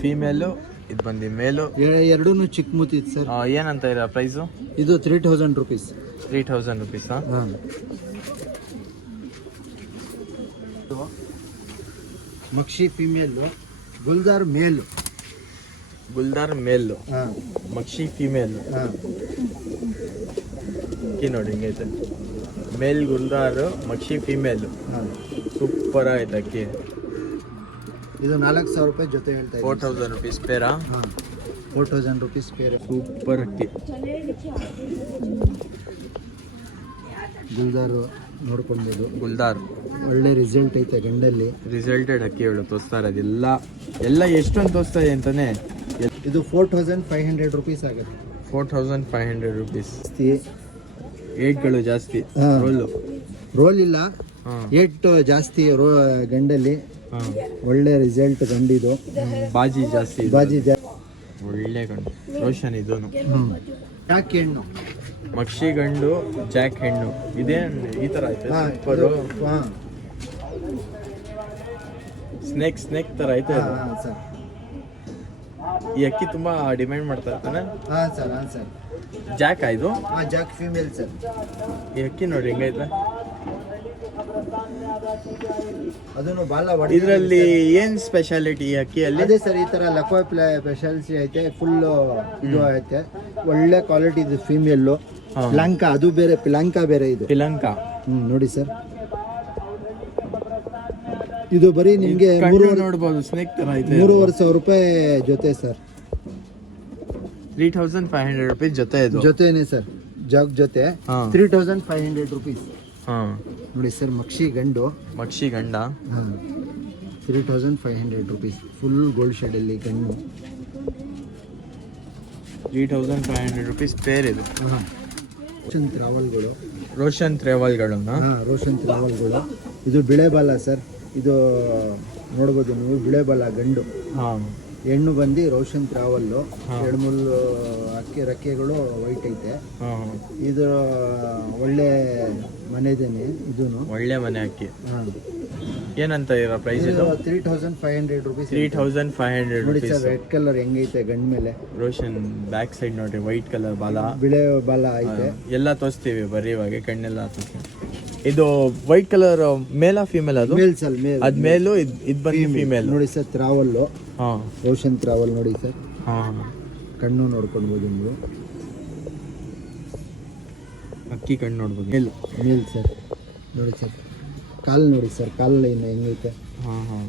Female, ಇದು ಬಂದು ಮೇಲು. ಎರಡೂ ಚಿಕ್ಕ ಮೂತಿತ್ತು ಸರ್. ಏನಂತ ಇದೆ ಪ್ರೈಸು? ಇದು 3000 rupees. 3000 rupees. ಹಾಂ. ಮಕ್ಷಿ ಫೀಮೇಲು, ಗುಲ್ದಾರ್ ಮೇಲು. ಗುಲ್ದಾರ್ ಮೇಲು, ಹಾಂ. ಮಕ್ಷಿ ಫೀಮೇಲು. ಹಾಂ. ಅಕ್ಕಿ ನೋಡಿ ಹಿಂಗೈತೆ. ಮೇಲ್ ಗುಲ್ದಾರ್, ಮಕ್ಷಿ ಫೀಮೇಲು. ಹಾಂ. ಸೂಪರ್ ಆಯ್ತು ಅಕ್ಕಿ. ಇದು 4000 ರೂಪಾಯಿ ಜೊತೆ ಹೇಳ್ತಾ ಇದ್ದೀನಿ. 4000 rupees ಪೇರಾ? ಹಾಂ, 4000 rupees ಪೇರ್. ಸೂಪರ್ ಅಕ್ಕಿ. ಗುಲ್ದಾರು ನೋಡ್ಕೊಳ್ಬೋದು. ಗುಲ್ದಾರ್ ಒಳ್ಳೆ ರಿಸಲ್ಟ್ ಐತೆ ಗಂಡಲ್ಲಿ. ರಿಸಲ್ಟೆಡ್ ಅಕ್ಕಿ ಹೇಳು ತೋರಿಸ್ತಾ ಇರೋದು ಎಲ್ಲ ಎಷ್ಟೊಂದು ತೋರಿಸ್ತಾ ಇದೆ ಅಂತಾನೆ. ಇದು 4500 rupees ಆಗುತ್ತೆ. 4500 rupees. ಏಟ್ಗಳು ಜಾಸ್ತಿ. ಹಾಂ. ರೋಲ್ ಇಲ್ಲ, ಹಾಂ. ಏಟ್ ಜಾಸ್ತಿ ಗಂಡಲ್ಲಿ. ಹಾಂ. ಒಳ್ಳೆ ರಿಸಲ್ಟ್ ಗಂಡಿದು. ಬಾಜಿ ಜಾಸ್ತಿ. ಬಾಜಿ ಒಳ್ಳೆ ಗಂಡು. ರೋಷನ್ ಇದು ಯಾಕೆ ಹೆಣ್ಣು ಮಕ್ಷಿ ಗಂಡು, ಜಾಕ್ ಹೆಣ್ಣು. ಇದೇನ್ ಈ ತರ ಐತೆ? ಸ್ನೇಕ್ ತರ ಐತೆ ಅದು. ಸರ್. ಈ ಅಕ್ಕಿ ತುಂಬಾ ಡಿಮ್ಯಾಂಡ್ ಮಾಡ್ತಾ ಇರ್ತಾನೆ. ಹಾಂ ಸರ್. ಹಾಂ ಸರ್. ಜಾಕ್ ಇದು? ಹಾಂ, ಜಾಕ್ ಫೀಮೇಲ್ ಸರ್. ಈ ಅಕ್ಕಿ ನೋಡಿ ಹೆಂಗೈತೆ. ಅದನ್ನು ಬಾಲ ಇದರಲ್ಲಿ ಏನ್ ಸ್ಪೆಷಾಲಿಟಿ ಈ ಅಕ್ಕಿಯಲ್ಲಿ? ಅದೇ ಸರ್, ಈ ತರ ಲಕ್ವಾ ಸ್ಪೆಷಾಲಿಟಿ ಐತೆ. ಫುಲ್ ಇದು ಐತೆ, ಒಳ್ಳೆ ಕ್ವಾಲಿಟಿ. ಇದು ಫೀಮೇಲ್ ಲಂಕಾ, ಅದು ಬೇರೆ, ಪಿಲಂಕಾ ಬೇರೆ. ಇದು ಪಿಲಂಕಾ. ನೋಡಿ ಸರ್, ಇದು ಬರೀ ನಿಮ್ಗೆ ನೋಡ್ಬೋದು ಸ್ನೇಕ್ ತರ ಐತೆ. 3500 ರೂಪಾಯಿ ಜೊತೆ ಸರ್. 3500 rupees ಜೊತೆ. ಇದು ಜೊತೆನೆ ಸರ್, ಜಾಗ್ ಜೊತೆ. 3500 rupees. ಹಾಂ ನೋಡಿ ಸರ್, ಮಕ್ಷಿ ಗಂಡು, ಮಕ್ಷಿ ಗಂಡ. ಹಾಂ, 3500 rupees. ಫುಲ್ ಗೋಲ್ಡ್ ಶೇಡಲ್ಲಿ ಗಂಡು. 3500 rupees ಪೇರ್ ಇದು. ಹಾಂ. ರೋಷನ್ ತ್ರಾವಲ್ಗಳು. ರೋಷನ್ ತ್ರೇವಲ್ಗಳನ್ನ. ಹಾಂ, ರೋಷನ್ ತ್ರಾವಲ್ಗಳು. ಇದು ಬಿಳೆಬಾಲ ಸರ್. ಇದು ನೋಡ್ಬೋದು ನೀವು, ಬಿಳೆಬಾಲ ಗಂಡು. ಹಾಂ. ಹೆಣ್ಣು ಬಂದು ರೋಷನ್ ತ್ರಾವಲ್ಲು. 2-3 ಅಕ್ಕಿ ರೆಕ್ಕೆಗಳು ವೈಟ್ ಐತೆ. ಇದು ಒಳ್ಳೆ ಮನೆದೇನೆ. ಇದು ಒಳ್ಳೆ ಮನೆ ಅಕ್ಕಿ. ಹಾಂ. ಏನಂತ ಇರೋ ಪ್ರೈಸ್? ಇದು 3500 rupees. 3500 ನೋಡಿ rupees. ಸರ್, ರೆಡ್ ಕಲರ್ ಹೆಂಗೈತೆ ಗಂಡ ಮೇಲೆ. ರೋಷನ್ ಬ್ಯಾಕ್ ಸೈಡ್ ನೋಡ್ರಿ, ವೈಟ್ ಕಲರ್ ಬಾಲ, ಬಿಳೆ ಬಾಲ ಐತೆ. ಎಲ್ಲ ತೋರಿಸ್ತೀವಿ ಬರ್ರಿ ಇವಾಗ. ಕಣ್ಣೆಲ್ಲ ತೋರಿಸ್ತೀವಿ. ಇದು ವೈಟ್ ಕಲರ್ ಮೇಲಾ ಫೀಮೇಲ್? ಅದು ಮೇಲ್ ಸರ್, ಮೇಲ್. ಅದ್ ಮೇಲು, ಇದು ಬಂದು ಫೀಮೇಲ್. ನೋಡಿ ಸರ್, ತ್ರಾವಲ್ಲು. ಹಾಂ. ರೋಷನ್ ತ್ರಾವಲ್ ನೋಡಿ ಸರ್. ಹಾಂ. ಕಣ್ಣು ನೋಡ್ಕೊಳ್ಬೋದು ನೀವು. ಅಕ್ಕಿ ಕಣ್ಣು ನೋಡ್ಬೋದು. ಮೇಲ್ ಸರ್. ನೋಡಿ ಸರ್, ಕಾಲು ನೋಡಿ ಸರ್, ಕಾಲು ಲೈನ್ ಹೆಂಗೈತೆ. ಹಾಂ ಹಾಂ.